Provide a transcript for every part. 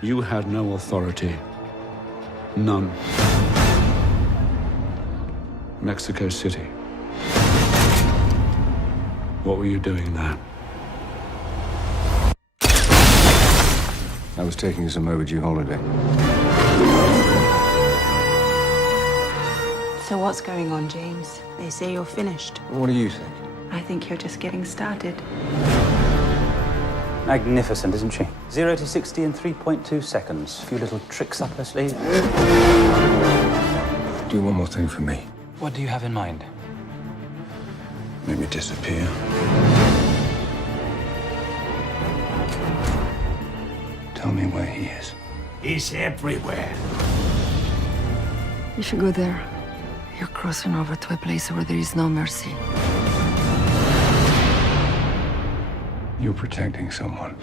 You had no authority. None. Mexico City. What were you doing there? I was taking some overdue holiday. So what's going on, James? They say you're finished. What do you think? I think you're just getting started. Magnificent, isn't she? 0 to 60 in 3.2 seconds. A few little tricks up her sleeve. Do one more thing for me. What do you have in mind? Make me disappear. Tell me where he is. He's everywhere. If you go there, you're crossing over to a place where there is no mercy. You're protecting someone.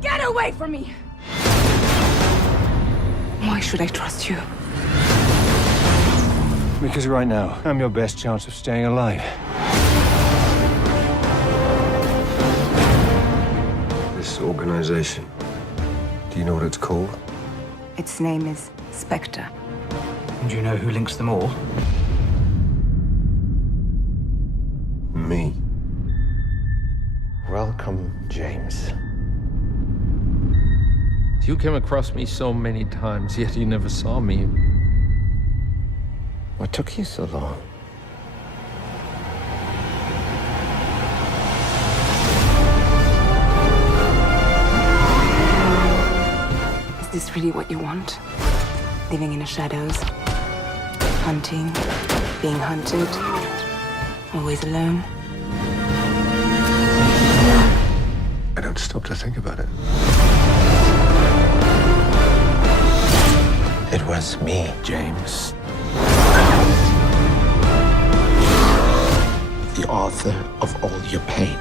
Get away from me! Why should I trust you? Because right now, I'm your best chance of staying alive. This organization, do you know what it's called? Its name is Spectre. And do you know who links them all? Me. Welcome, James. You came across me so many times, yet you never saw me. What took you so long? Is this really what you want? Living in the shadows? Hunting? Being hunted? Always alone? I don't stop to think about it. It was me, James. The author of all your pain.